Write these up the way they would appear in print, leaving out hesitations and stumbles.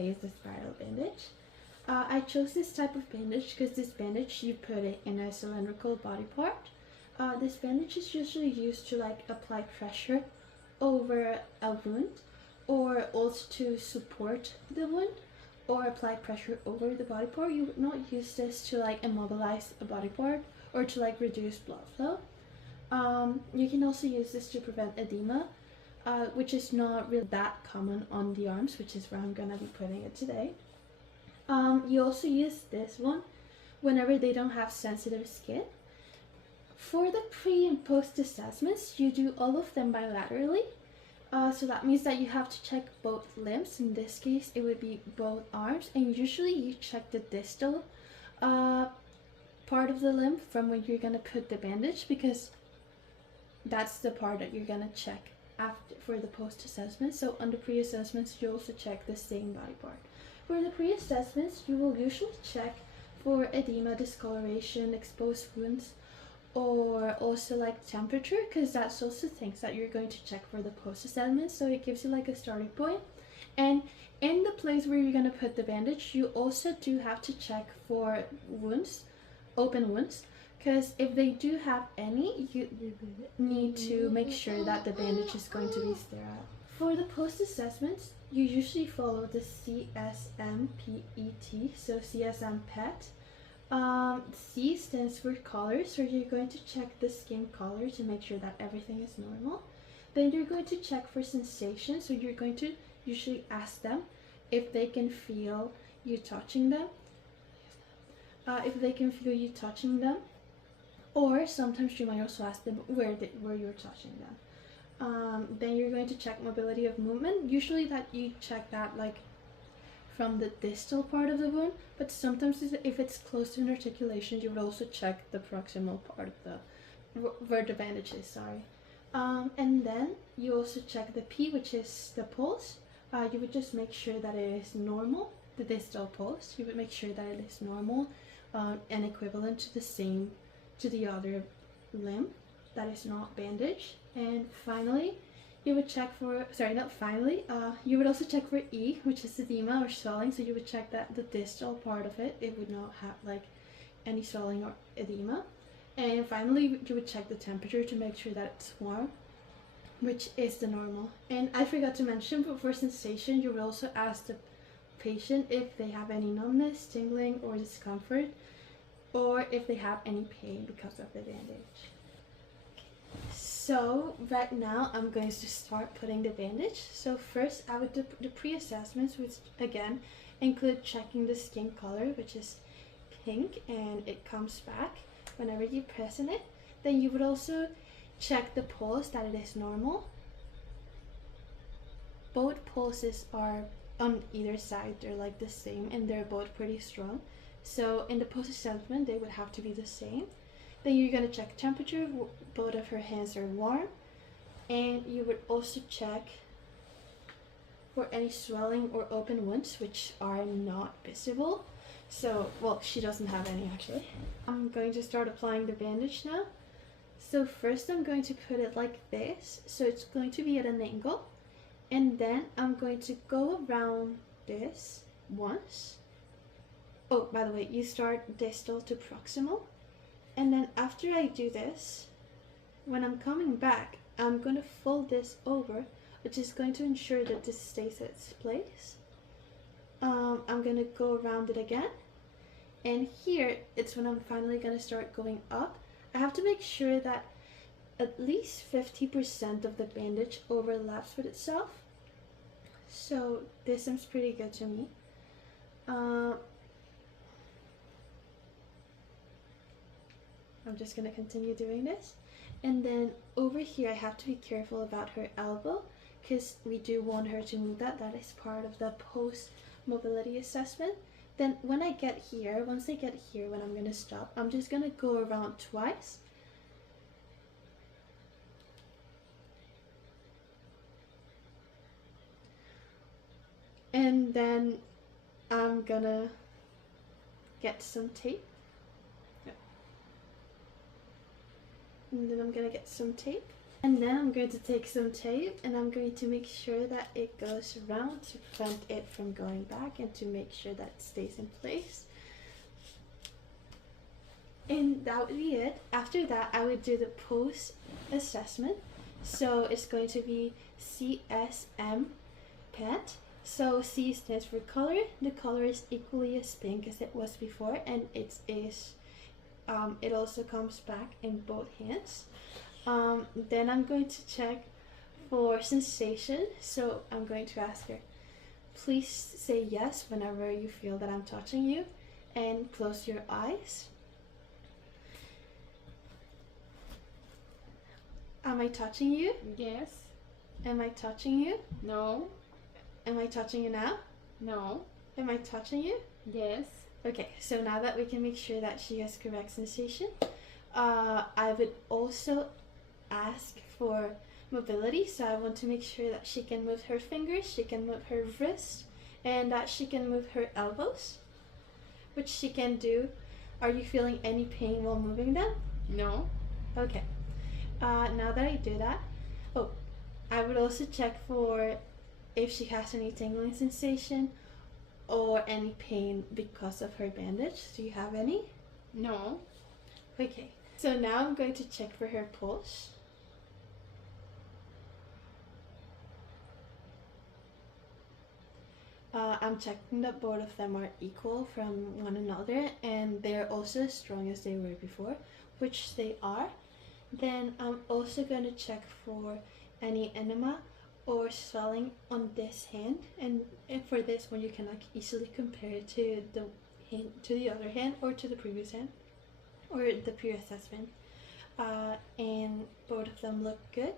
Is the spiral bandage. I chose this type of bandage because this bandage you put it in a cylindrical body part. This bandage is usually used to like apply pressure over a wound, or also to support the wound, or apply pressure over the body part. You would not use this to like immobilize a body part or to like reduce blood flow. You can also use this to prevent edema, which is not really that common on the arms, which is where I'm gonna be putting it today. You also use this one whenever they don't have sensitive skin. For the pre and post assessments, you do all of them bilaterally. So that means that you have to check both limbs. In this case, it would be both arms, and usually you check the distal part of the limb from where you're gonna put the bandage, because that's the part that you're gonna check after for the post assessment. So on the pre assessments, you also check the same body part. For the pre assessments, you will usually check for edema, discoloration, exposed wounds, or also like temperature, because that's also things that you're going to check for the post assessment. So it gives you like a starting point. And in the place where you're going to put the bandage, you also do have to check for wounds, open wounds, because if they do have any, you need to make sure that the bandage is going to be sterile. For the post assessments, you usually follow the CSMPET, so CSM PET. C stands for color, so you're going to check the skin color to make sure that everything is normal. Then you're going to check for sensation, so you're going to usually ask them if they can feel you touching them. Or sometimes you might also ask them where you're touching them. Then you're going to check mobility of movement. Usually that you check that like from the distal part of the wound, but sometimes if it's close to an articulation, you would also check the proximal part of the where the bandage is, sorry. And then you also check the P, which is the pulse. You would just make sure that it is normal, the distal pulse. You would make sure that it is normal and equivalent to the other limb that is not bandaged. And finally, you would check for, you would also check for E, which is edema or swelling. So you would check that the distal part of it would not have like any swelling or edema. And finally, you would check the temperature to make sure that it's warm, which is the normal. And I forgot to mention, but for sensation, you would also ask the patient if they have any numbness, tingling, or discomfort, or if they have any pain because of the bandage. So right now I'm going to start putting the bandage. So first I would do the pre-assessments, which again include checking the skin color, which is pink, and it comes back whenever you press on it. Then you would also check the pulse, that it is normal. Both pulses are on either side, they're like the same, and they're both pretty strong. So in the post-assessment they would have to be the same. Then you're going to check temperature, both of her hands are warm, and you would also check for any swelling or open wounds, which are not visible. So, well, she doesn't have any actually. I'm going to start applying the bandage now. So first I'm going to put it like this, so it's going to be at an angle, and then I'm going to go around this once. Oh, by the way, you start distal to proximal. And then after I do this, when I'm coming back, I'm going to fold this over, which is going to ensure that this stays at its place. I'm going to go around it again. And here, it's when I'm finally going to start going up. I have to make sure that at least 50% of the bandage overlaps with itself. So this seems pretty good to me. I'm just going to continue doing this. And then over here, I have to be careful about her elbow, because we do want her to move that. That is part of the post mobility assessment. Then when I get here, once I get here, when I'm going to stop, I'm just going to go around twice. And then I'm going to get some tape. And then I'm gonna get some tape, And then I'm going to take some tape and I'm going to make sure that it goes around to prevent it from going back and to make sure that it stays in place. And that would be it. After that, I would do the post assessment. So it's going to be CSM PET. So C stands for color. The color is equally as pink as it was before, and it also comes back in both hands. Then I'm going to check for sensation. So I'm going to ask her, please say yes whenever you feel that I'm touching you, and close your eyes. Am I touching you? Yes. Am I touching you? No. Am I touching you now? No. Am I touching you? Yes. Okay, so now that we can make sure that she has correct sensation, I would also ask for mobility. So I want to make sure that she can move her fingers, she can move her wrist, and that she can move her elbows, which she can do. Are you feeling any pain while moving them? No. Okay. Now that I do that, I would also check for if she has any tingling sensation or any pain because of her bandage. Do you have any? No. Okay. So now I'm going to check for her pulse. I'm checking that both of them are equal from one another and they're also as strong as they were before, which they are. Then I'm also going to check for any enema or swelling on this hand, and for this one you can like easily compare it to the other hand or to the previous hand or the pre-assessment, and both of them look good.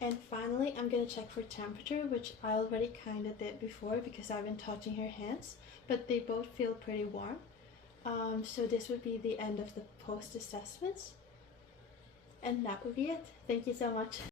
And finally I'm going to check for temperature, which I already kind of did before because I've been touching her hands, but they both feel pretty warm. So this would be the end of the post assessments. And that would be it. Thank you so much.